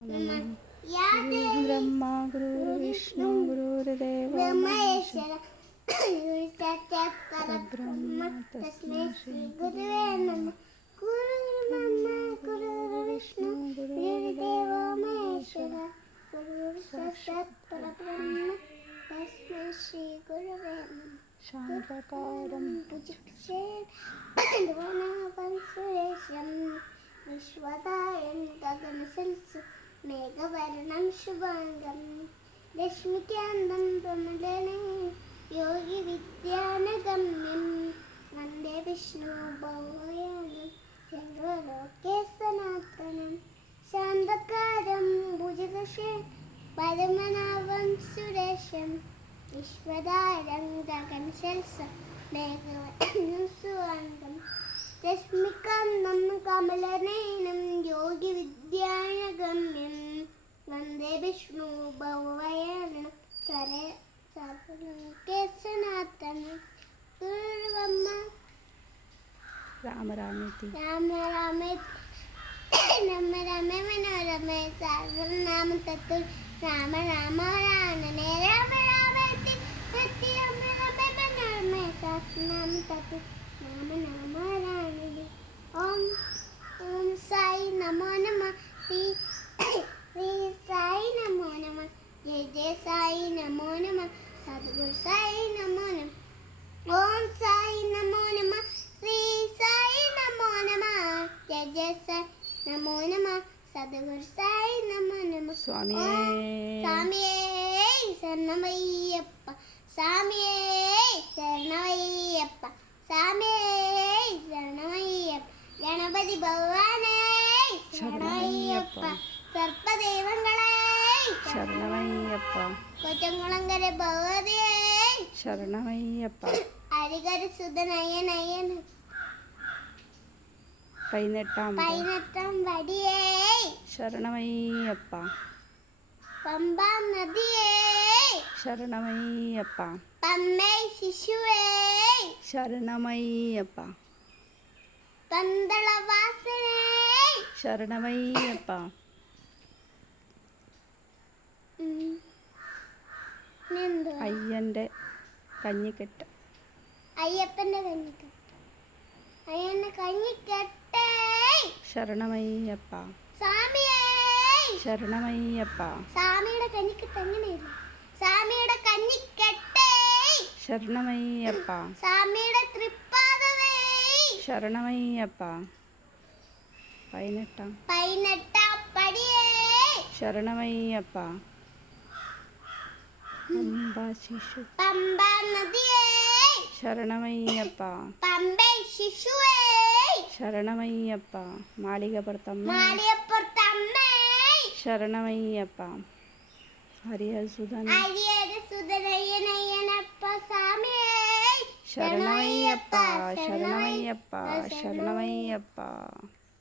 ब्रह्मा गुरुर्विष्णु गुरुर्देवो महेश्वरः परब्रह्म तस्मै श्री गुरुवे नमः। गुरुर्ब्रह्मा गुरुर्विष्णु गुरुर्देवो महेश्वरः गुरुर्साक्षात् परब्रह्म तस्मै श्री गुरुवे नमः। शांताकारं भुजगशयनं सुरेशं विश्वदायं गगनसदृशं मेघवर्णं शुभांगं लक्ष्मीकान्तं प्रमदनं योगिविद्यानगम्यं वन्दे विष्णुभवयानं सर्वलोके सनातनं शान्तकारं भुजगशयनं पद्मनाभं सुरेशं विश्वदायं गगनसदृशं मेघवर्णं शुभांगं लक्ष्मीकान्तं कमलनयनं योगिविद्यानगम्यं वन्दे विष्णुभवयानं सर्वलोके सनातनं गुरुर्ब्रह्मा राम रामेति राम रामेति रम रमे मनोरमे सर्वनाम तत्तुल्यं राम राम वरानने राम रामेति रमे रमे मनोरमे सर्वनाम तत्तुल्यं राम नाम वरानने। ओम साई नमो नमः। श्री साई नमो नमः। जय जय साई नमो नमः। सद्गुरु साई नमो नमः। ओम साई नमो नमः। श्री साई नमो नमः। जय जय साई नमो नमः। सद्गुरु साई नमो नमः। स्वामिये स्वामिये शरणमയ്യപ്പ स्वामिये शरणमയ്യപ്പ स्वामिये शरणमയ്യപ്പ ഗണപതി ഭഗവാനേ ശരണമയ്യപ്പ സർപ്പദേവങ്ങളെ ശരണമയ്യപ്പ കൊറ്റംകുളങ്കര ഭഗവതിയെ ശരണമയ്യപ്പ ഹരികര സുതനയനയന പൈനെട്ടാം വടിയേ ശരണമയ്യപ്പ പമ്പാ നദിയേ ശരണമയ്യപ്പ പമ്മേ ശിശുവേ ശരണമയ്യപ്പ പന്തളവാസനേ ശരണമയ്യപ്പ അയ്യൻ്റെ കഞ്ഞിക്കെട്ട് അയ്യപ്പൻ്റെ കഞ്ഞിക്കെട്ട് അയ്യൻ്റെ കഞ്ഞിക്കെട്ടേ ശരണമയ്യപ്പ സ്വാമിയേ ശരണമയ്യപ്പ സ്വാമിയുടെ കഞ്ഞിക്കെട്ട് അങ്ങനെയില്ല സ്വാമിയുടെ കഞ്ഞിക്കെട്ടേ ശരണമയ്യപ്പ സ്വാമിയുടെ തൃപ്പാദമേ ശരണമയ്യപ്പ പതിനെട്ടാം പടിയേ ശരണമയ്യപ്പ പമ്പാ ശിശു പമ്പാ നദിയേ ശരണമയ്യപ്പ പമ്പേ ശിശുവേ ശരണമയ്യപ്പ മാളികപ്പുറത്തമ്മ മാളികപ്പുറത്തമ്മേ ശരണമയ്യപ്പ ഹരിഹരസുതൻ സുതനയ്യനയ്യനപ്പ സ്വാമിയേ ശരണമയ്യപ്പ ശരണമയ്യപ്പ ശരണമയ്യപ്പ